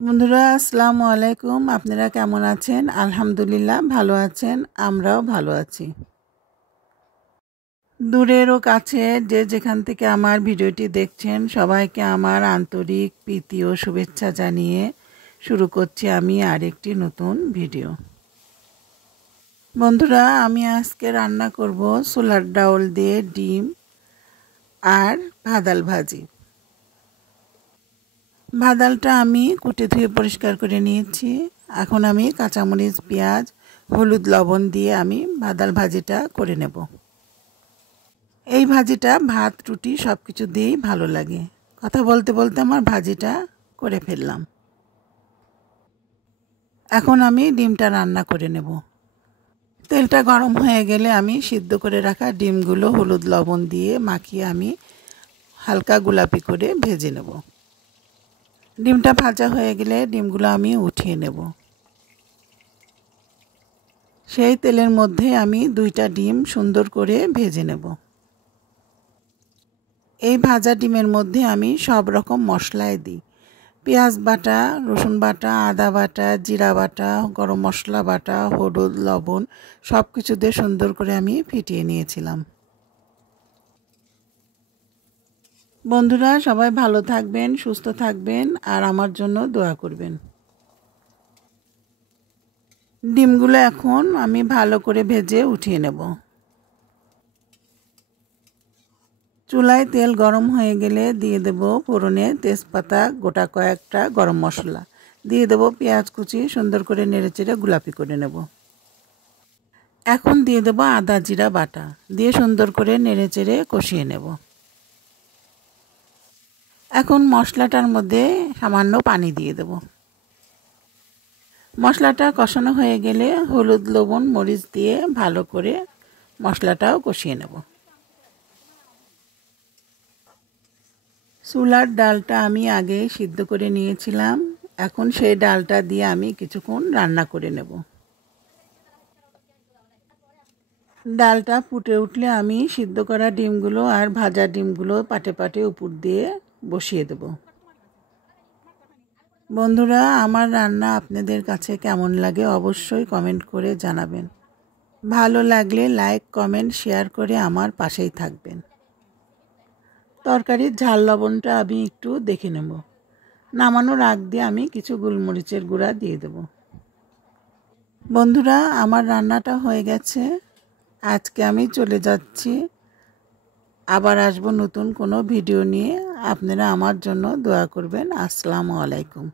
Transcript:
বন্ধুরা আসসালামু আলাইকুম। আপনারা কেমন আছেন? আলহামদুলিল্লাহ ভালো আছেন, আমরাও ভালো আছি। দূরের ও কাছে যে যেখান থেকে আমার ভিডিওটি দেখছেন সবাইকে আমার আন্তরিক প্রীতি ও শুভেচ্ছা জানিয়ে শুরু করছি আমি আরেকটি নতুন ভিডিও। বন্ধুরা, আমি আজকে রান্না করব ছোলার ডাউল দিয়ে ডিম আর ভাদাল ভাজি। ভাদালটা আমি কুটে ধুয়ে পরিষ্কার করে নিয়েছি। এখন আমি কাঁচামরিচ, পেঁয়াজ, হলুদ, লবণ দিয়ে আমি ভাদাল ভাজিটা করে নেব। এই ভাজিটা ভাত, রুটি সব কিছু দিয়েই ভালো লাগে। কথা বলতে বলতে আমার ভাজিটা করে ফেললাম। এখন আমি ডিমটা রান্না করে নেব। তেলটা গরম হয়ে গেলে আমি সিদ্ধ করে রাখা ডিমগুলো হলুদ, লবণ দিয়ে মাখিয়ে আমি হালকা গোলাপি করে ভেজে নেব। ডিমটা ভাজা হয়ে গেলে ডিমগুলো আমি উঠিয়ে নেব। সেই তেলের মধ্যে আমি 2টা ডিম সুন্দর করে ভেজে নেব। এই ভাজা ডিমের মধ্যে আমি সব রকম মশলাই দিই। পেঁয়াজ বাটা, রসুন বাটা, আদা বাটা, জিরা বাটা, গরম মশলা বাটা, হলুদ, লবণ সব কিছু দিয়ে সুন্দর করে আমি ফিটিয়ে নিয়েছিলাম। বন্ধুরা, সবাই ভালো থাকবেন, সুস্থ থাকবেন আর আমার জন্য দোয়া করবেন। ডিমগুলো এখন আমি ভালো করে ভেজে উঠিয়ে নেব। চুলায় তেল গরম হয়ে গেলে দিয়ে দেব ফোড়নে তেজপাতা, গোটা কয়েকটা গরম মশলা, দিয়ে দেব পেঁয়াজ কুচি, সুন্দর করে নেড়েচেড়ে গোলাপি করে নেব। এখন দিয়ে দেব আদা জিরা বাটা, দিয়ে সুন্দর করে নেড়েচেড়ে কষিয়ে নেব। এখন মশলাটার মধ্যে সামান্য পানি দিয়ে দেব। মশলাটা কষানো হয়ে গেলে হলুদ, লবণ, মরিচ দিয়ে ভালো করে মশলাটাও কষিয়ে নেব। ছোলার ডালটা আমি আগে সিদ্ধ করে নিয়েছিলাম। এখন সেই ডালটা দিয়ে আমি কিছুক্ষণ রান্না করে নেব। ডালটা ফুটে উঠলে আমি সিদ্ধ করা ডিমগুলো আর ভাজা ডিমগুলো পাটে পাটে উপর দিয়ে বসিয়ে দেব। বন্ধুরা, আমার রান্না আপনাদের কাছে কেমন লাগে অবশ্যই কমেন্ট করে জানাবেন। ভালো লাগলে লাইক, কমেন্ট, শেয়ার করে আমার পাশেই থাকবেন। তরকারির ঝাল লবণটা আমি একটু দেখে নেব। নামানোর আগ দিয়ে আমি কিছু গোলমরিচের গুঁড়া দিয়ে দেব। বন্ধুরা, আমার রান্নাটা হয়ে গেছে। আজকে আমি চলে যাচ্ছি। আবার আসবো নতুন কোনো ভিডিও নিয়ে। আপনারা আমার জন্য দোয়া করবেন। আসসালামু আলাইকুম।